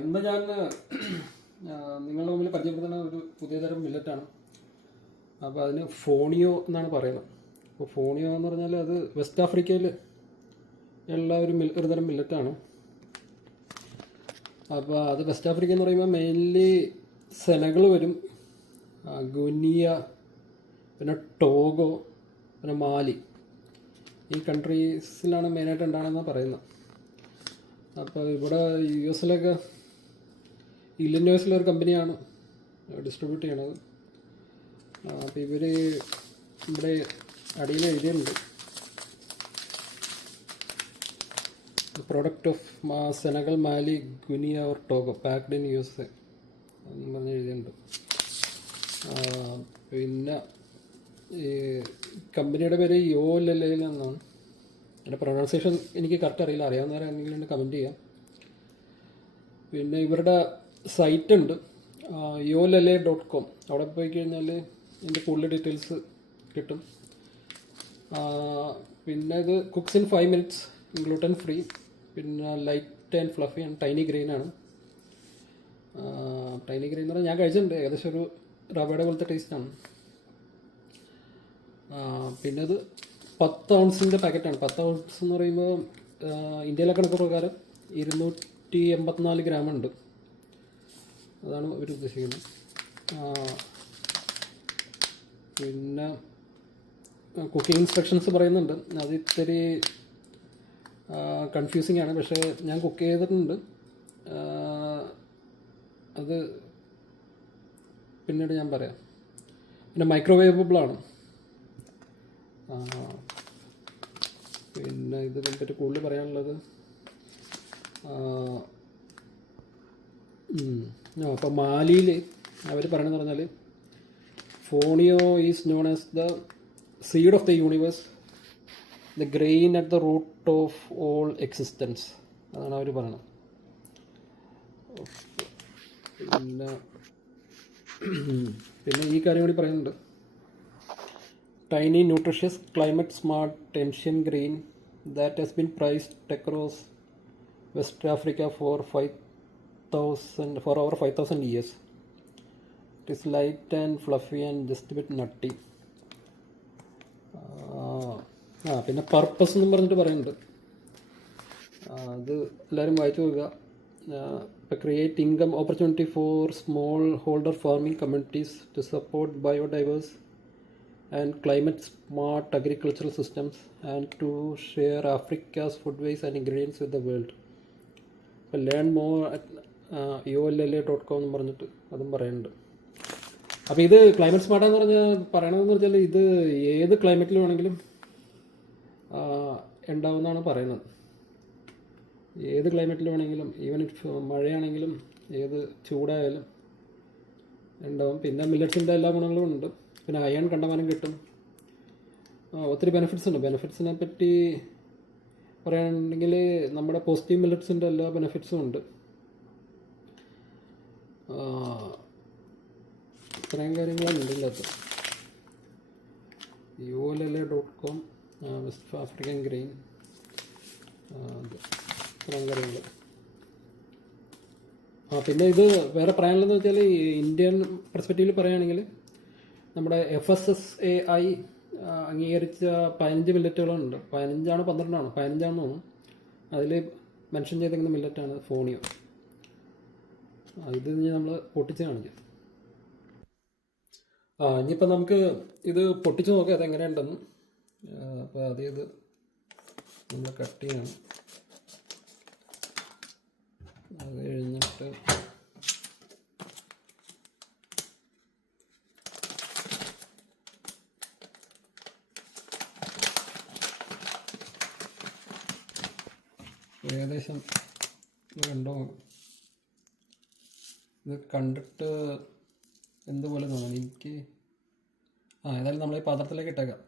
ഇന്ന് ഞാൻ നിങ്ങളുടെ മുമ്പിൽ പരിചയപ്പെടുത്തുന്ന ഒരു പുതിയ തരം മില്ലറ്റാണ്. അപ്പോൾ അതിന് ഫോണിയോ എന്നാണ് പറയുന്നത്. അപ്പോൾ ഫോണിയോ എന്ന് പറഞ്ഞാൽ അത് വെസ്റ്റ് ആഫ്രിക്കയിൽ ഉള്ള ഒരു തരം മില്ലറ്റാണ്. അപ്പോൾ അത് വെസ്റ്റ് ആഫ്രിക്ക എന്ന് പറയുമ്പോൾ മെയിൻലി സെനഗൽ വരും, ഗുനിയ, പിന്നെ ടോഗോ, പിന്നെ മാലി. ഈ കൺട്രീസിലാണ് മെയിനായിട്ട് ഉണ്ടാകണമെന്നാണ് പറയുന്നത്. അപ്പോൾ ഇവിടെ US ഇല്ലിനോയ്സിലൊരു കമ്പനിയാണ് ഡിസ്ട്രിബ്യൂട്ട് ചെയ്യണത്. അപ്പോൾ ഇവർ ഇവിടെ അടിയിൽ എഴുതിയിട്ടുണ്ട്, product of Senegal, Mali, Guinea or Togo packed in USA എന്നും പറഞ്ഞ് എഴുതിയിട്ടുണ്ട്. പിന്നെ ഈ കമ്പനിയുടെ പേര് യോലെലയിൽ എന്നാണ്. അതിൻ്റെ പ്രൊനൗൺസിയേഷൻ എനിക്ക് കറക്റ്റ് അറിയില്ല, അറിയാവുന്നവരെന്തെങ്കിലും കമൻറ്റ് ചെയ്യാം. പിന്നെ ഇവരുടെ സൈറ്റ് ഉണ്ട്, yolele.com. അവിടെ പോയി കഴിഞ്ഞാൽ ഇതിൻ്റെ കൂടുതൽ ഡീറ്റെയിൽസ് കിട്ടും. പിന്നെ ഇത് cooks in 5 minutes, gluten free, പിന്നെ light and fluffy and tiny grain ആണ്. ടൈനി ഗ്രെയിൻ എന്ന് പറഞ്ഞാൽ ഞാൻ കഴിച്ചിട്ടുണ്ട്, ഏകദേശം ഒരു റവയുടെ പോലത്തെ ടേസ്റ്റാണ്. പിന്നെ ഇത് 10 ounce പാക്കറ്റാണ്. 10 ounce എന്ന് പറയുമ്പോൾ ഇന്ത്യയിലെ കണക്ക് പ്രകാരം 284 gram ഉണ്ട്. അതാണ് ഇവർ ഉദ്ദേശിക്കുന്നത്. പിന്നെ കുക്കിംഗ് ഇൻസ്ട്രക്ഷൻസ് പറയുന്നുണ്ട്. അത് ഇത്തിരി കൺഫ്യൂസിങ് ആണ്, പക്ഷേ ഞാൻ കുക്ക് ചെയ്തിട്ടുണ്ട്. അത് പിന്നീട് ഞാൻ പറയാം. പിന്നെ മൈക്രോവേവബിളാണ്. പിന്നെ ഇതിനെപ്പറ്റി കൂടുതൽ പറയാനുള്ളത്, അപ്പോൾ മാലിയിൽ അവർ പറയണമെന്ന് പറഞ്ഞാൽ fonio is known as the seed of the universe, the grain at the root of all existence. അതാണ് അവർ പറയുന്നത്. പിന്നെ ഈ കാര്യം കൂടി പറയുന്നുണ്ട്, tiny, nutritious, climate-smart Tension grain that has been priced across West Africa for over 5,000 years. It is light and fluffy and just a bit nutty. പിന്നെ purpose എന്നും പറഞ്ഞിട്ട് പറയുന്നുണ്ട്. അത് എല്ലാവരും വായിച്ചു നോക്കുക. ഇപ്പോൾ create income opportunity for small holder farming communities to support biodiverse and climate-smart agricultural systems and to share Africa's foodways and ingredients with the world. Learn more at yolele.com എന്ന് പറഞ്ഞിട്ട് അതും പറയുന്നുണ്ട്. അപ്പോൾ ഇത് ക്ലൈമറ്റ് സ്മാർട്ടാന്ന് പറയണതെന്ന് വെച്ചാൽ ഇത് ഏത് ക്ലൈമറ്റിൽ വേണമെങ്കിലും ഉണ്ടാവുമെന്നാണ് പറയുന്നത്. ഏത് ക്ലൈമറ്റിൽ വേണമെങ്കിലും, ഈവൻ മഴയാണെങ്കിലും ഏത് ചൂടായാലും ഉണ്ടാവും. പിന്നെ മില്ലറ്റ്സിൻ്റെ എല്ലാ ഗുണങ്ങളും ഉണ്ട്. പിന്നെ അയൺ കണ്ടമാനം കിട്ടും. ഒത്തിരി ബെനിഫിറ്റ്സ് ഉണ്ട്. ബെനിഫിറ്റ്സിനെ പറ്റി പറയുകയാണെങ്കിൽ നമ്മുടെ പോസിറ്റീവ് മില്ലറ്റ്സിൻ്റെ എല്ലാ ബെനിഫിറ്റ്സും ഉണ്ട്. ഇത്രയും കാര്യങ്ങളാണ് ഇതിനകത്ത്. yolele.com, വെസ്റ്റ് ആഫ്രിക്കൻ ഗ്രെയിൻ, ഇത്രയും കാര്യങ്ങൾ. പിന്നെ ഇത് വേറെ പറയാനുള്ളതെന്ന് വെച്ചാൽ ഇന്ത്യൻ പെർസ്പെക്റ്റീവിൽ പറയുകയാണെങ്കിൽ നമ്മുടെ FSSAI അംഗീകരിച്ച 15 മില്ലറ്റുകളുണ്ട്. 15 12 15 തോന്നുന്നു. അതിൽ മെൻഷൻ ചെയ്തിരിക്കുന്ന മില്ലറ്റാണ് ഫോണിയോ. ഇത് നമ്മൾ പൊട്ടിച്ച് കാണിക്കാം. ഇനിയിപ്പോൾ നമുക്ക് ഇത് പൊട്ടിച്ച് നോക്കാം അതെങ്ങനെയുണ്ടെന്ന്. അപ്പോൾ ആദ്യം ഇത് നമ്മൾ കട്ട് ചെയ്യണം. അത് കഴിഞ്ഞിട്ട് ഏകദേശം ഇത് കണ്ടോ, ഇത് കണ്ടിട്ട് എന്തുപോലെ തോന്നുന്നു എനിക്ക്. ഏതായാലും നമ്മൾ ഈ പാത്രത്തിലേക്ക് ഇട്ടേക്കാം.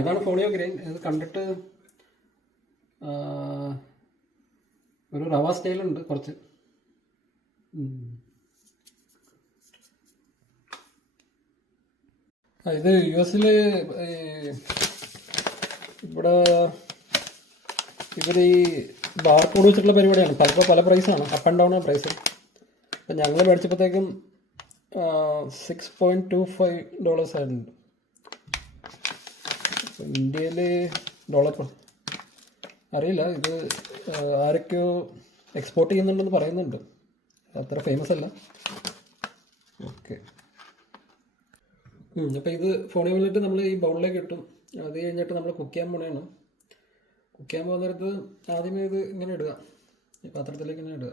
ഇതാണ് ഫോണിയോ ഗ്രെയിൻ. ഇത് കണ്ടിട്ട് ഒരു റവ സ്റ്റൈലുണ്ട് കുറച്ച്. ഇത് US ഇവിടെ ഇവർ ഈ ബാർകോഡ് വെച്ചിട്ടുള്ള പരിപാടിയാണ്. പലപ്പോൾ പല പ്രൈസാണ്, അപ്പ് ആൻഡ് ഡൗൺ ആണ് പ്രൈസ്. അപ്പം ഞങ്ങൾ മേടിച്ചപ്പോഴത്തേക്കും $6.25 ആയിട്ടുണ്ട്. ഇന്ത്യയിൽ ഡോളർ അറിയില്ല. ഇത് ആരൊക്കെയോ എക്സ്പോർട്ട് ചെയ്യുന്നുണ്ടെന്ന് പറയുന്നുണ്ട്. അത്ര ഫേമസ് അല്ല. ഓക്കെ. അപ്പോൾ ഇത് ഫോണിൽ വന്നിട്ട് നമ്മൾ ഈ ബൗളിലേക്ക് ഇട്ടും. അത് കഴിഞ്ഞിട്ട് നമ്മൾ കുക്ക് ചെയ്യാൻ പോണേണ്. കുക്ക് ചെയ്യാൻ പോകുന്ന നേരത്ത് ആദ്യമേ ഇത് ഇങ്ങനെ ഇടുക, ഈ പാത്രത്തിലേക്ക് ഇങ്ങനെ ഇടുക.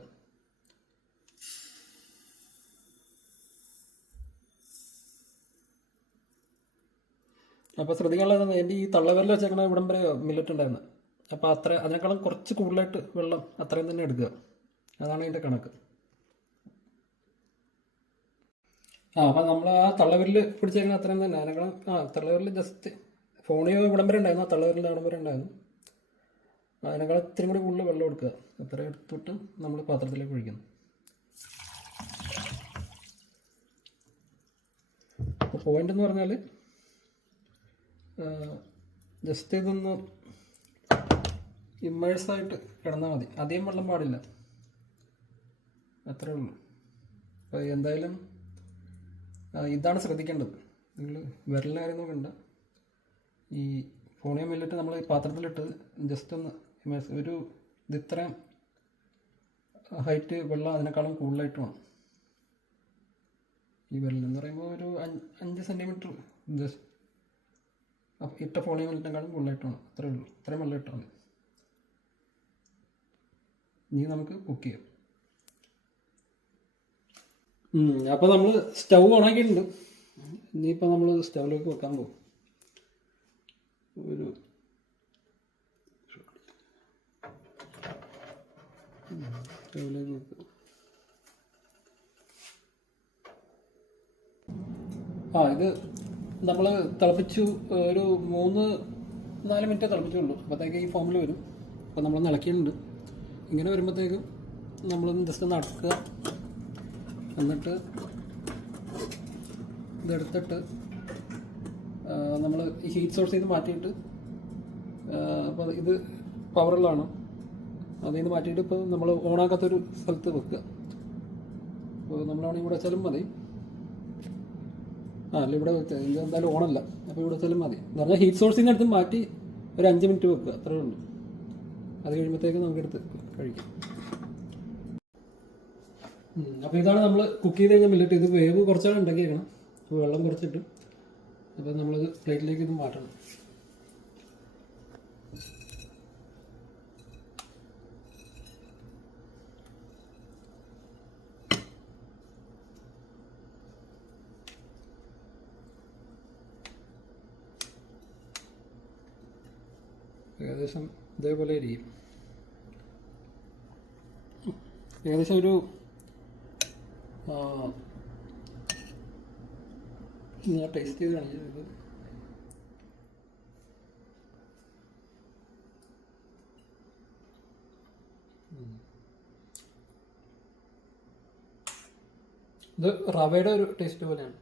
അപ്പോൾ ശ്രദ്ധിക്കാനുള്ളത് എൻ്റെ ഈ തള്ളവിരൽ വെച്ചേക്കണ ഇവിടം വരെ മില്ലറ്റ് ഉണ്ടായിരുന്നു. അപ്പോൾ അതിനേക്കാളും കുറച്ച് കൂടുതലായിട്ട് വെള്ളം അത്രയും തന്നെ എടുക്കുക. അതാണ് ഇതിൻ്റെ കണക്ക്. അപ്പം നമ്മൾ ആ തള്ളവിരൽ പിടിച്ചേക്കണ അത്രയും തന്നെ. അതിനേക്കാളും തള്ളവിരൽ ജസ്റ്റ് ഫോണിയോ ഇവിടം വരെ ഉണ്ടായിരുന്നു, ആ തള്ളവിരലിൻ്റെ അവിടം വരെ ഉണ്ടായിരുന്നു. അതിനേക്കാളും ഇത്തിരി കൂടി കൂടുതൽ വെള്ളം എടുക്കുക. അത്ര എടുത്തിട്ട് നമ്മൾ പാത്രത്തിലേക്ക് ഒഴിക്കുന്നു. അപ്പോൾ പോയിന്റ് എന്ന് പറഞ്ഞാൽ ജസ്റ്റ് ഇതൊന്ന് ഇമ്മേഴ്സായിട്ട് കിടന്നാൽ മതി. അധികം വെള്ളം പാടില്ല, അത്രേ ഉള്ളൂ. അപ്പോൾ എന്തായാലും ഇതാണ് ശ്രദ്ധിക്കേണ്ടത്. നിങ്ങൾ വിരലിൻ്റെ കാര്യം നോക്കണ്ട. ഈ ഫോണിയോ മില്ലറ്റ് നമ്മൾ ഈ പാത്രത്തിലിട്ട് ജസ്റ്റ് ഒന്ന് ഒരു ഇത്രയും ഹൈറ്റ് വെള്ളം അതിനേക്കാളും കൂടുതലായിട്ട് വേണം. ഈ വിരലെന്ന് പറയുമ്പോൾ ഒരു 5 സെൻറ്റിമീറ്റർ ജസ്റ്റ് ഇട്ട ഫോണിയോ മില്ലറ്റിനേക്കാളും കൂടുതലായിട്ട് വേണം. അത്രേ ഉള്ളൂ. ഇത്രയും വെള്ളം ഇട്ടാൽ മതി. ഇനി നമുക്ക് കുക്ക് ചെയ്യാം. അപ്പോൾ നമ്മൾ സ്റ്റൗ ഓണാക്കിയിട്ടുണ്ട്. ഇനിയിപ്പോൾ നമ്മൾ സ്റ്റൗവിലേക്ക് വെക്കാൻ പോകും. ഒരു സ്റ്റൗവിലേക്ക് വെക്കുക. ഇത് നമ്മൾ തിളപ്പിച്ചു. ഒരു 3-4 മിനിറ്റ് തിളപ്പിച്ചുള്ളൂ. അപ്പോഴത്തേക്ക് ഈ ഫോമിൽ വരും. അപ്പോൾ നമ്മൾ ഇളക്കിയിട്ടുണ്ട്. ഇങ്ങനെ വരുമ്പോഴത്തേക്കും നമ്മളൊന്ന് ജസ്റ്റ് ഒന്ന് അടക്കുക. എന്നിട്ട് ഇതെടുത്തിട്ട് നമ്മൾ ഈ ഹീറ്റ് സോഴ്സ് ചെയ്ത് മാറ്റിയിട്ട്, അപ്പോൾ ഇത് പവറിലാണ്, അതിൽ നിന്ന് മാറ്റിയിട്ട് ഇപ്പോൾ നമ്മൾ ഓണാക്കാത്തൊരു സ്ഥലത്ത് വെക്കുക. അപ്പോൾ നമ്മളാണെങ്കിൽ ഇവിടെ വെച്ചാലും മതി. അല്ല ഇവിടെ വെച്ചാൽ ഇത് എന്തായാലും ഓണല്ല. അപ്പോൾ ഇവിടെ വെച്ചാലും മതി. എന്ന് പറഞ്ഞാൽ ഹീറ്റ് സോഴ്സിൽ നിന്ന് എടുത്ത് മാറ്റി ഒരു 5 മിനിറ്റ് വെക്കുക, അത്രേ ഉള്ളൂ. അത് കഴിയുമ്പോഴത്തേക്കും നമുക്കെടുത്ത് കഴിക്കാം. അപ്പോൾ ഇതാണ് നമ്മൾ കുക്ക് ചെയ്ത് കഴിഞ്ഞാൽ മില്ലറ്റ്. ഇത് വേവ് കുറച്ചാണ് ഉണ്ടാക്കിയേക്കണം. അപ്പോൾ വെള്ളം കുറച്ചിട്ട് അപ്പോൾ നമ്മളിത് പ്ലേറ്റിലേക്ക് ഇത് മാറ്റണം. ഏകദേശം ഇതേപോലെ ഇരിക്കും. ഏകദേശം ഒരു ഞാൻ ടേസ്റ്റ് ചെയ്ത് കാണിച്ചത്. ഇത് റവയുടെ ഒരു ടേസ്റ്റ് പോലെയാണ്.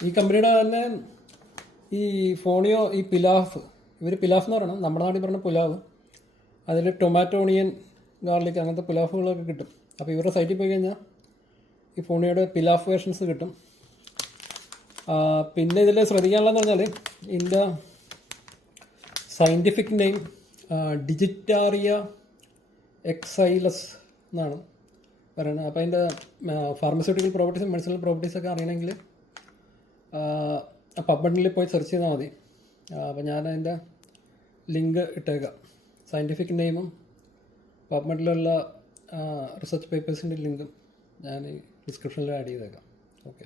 ഈ കമ്പനിയുടെ തന്നെ ഈ ഫോണിയോ ഈ പിലാഫ്, ഇവർ പിലാഫ് എന്ന് പറയണം, നമ്മുടെ നാട്ടിൽ പറഞ്ഞ പുലാവ്. അതിൽ ടൊമാറ്റോ, ഓണിയൻ, ഗാർലിക് അങ്ങനത്തെ പിലാഫുകളൊക്കെ കിട്ടും. അപ്പോൾ ഇവരുടെ സൈറ്റിൽ പോയി കഴിഞ്ഞാൽ ഈ ഫോണിയോയുടെ പിലാഫ് വേർഷൻസ് കിട്ടും. പിന്നെ ഇതിൽ ശ്രദ്ധിക്കാനുള്ളതെന്ന് പറഞ്ഞാൽ ഇതിൻ്റെ സയൻറ്റിഫിക് നെയിം ഡിജിറ്റാറിയ എക്സൈലസ് എന്നാണ് പറയുന്നത്. അപ്പോൾ അതിൻ്റെ ഫാർമസ്യൂട്ടിക്കൽ പ്രോപ്പർട്ടീസും മെഡിസിനൽ പ്രോപ്പർട്ടീസൊക്കെ അറിയണമെങ്കിൽ പബ്മെഡിൽ പോയി സെർച്ച് ചെയ്താൽ മതി. അപ്പോൾ ഞാൻ അതിൻ്റെ ലിങ്ക് ഇട്ടേക്കാം. സയൻറ്റിഫിക് നെയിമും പബ്മെഡിലുള്ള റിസർച്ച് പേപ്പേഴ്സിൻ്റെ ലിങ്കും ഞാൻ ഡിസ്ക്രിപ്ഷനിൽ ആഡ് ചെയ്തേക്കാം. ഓക്കെ.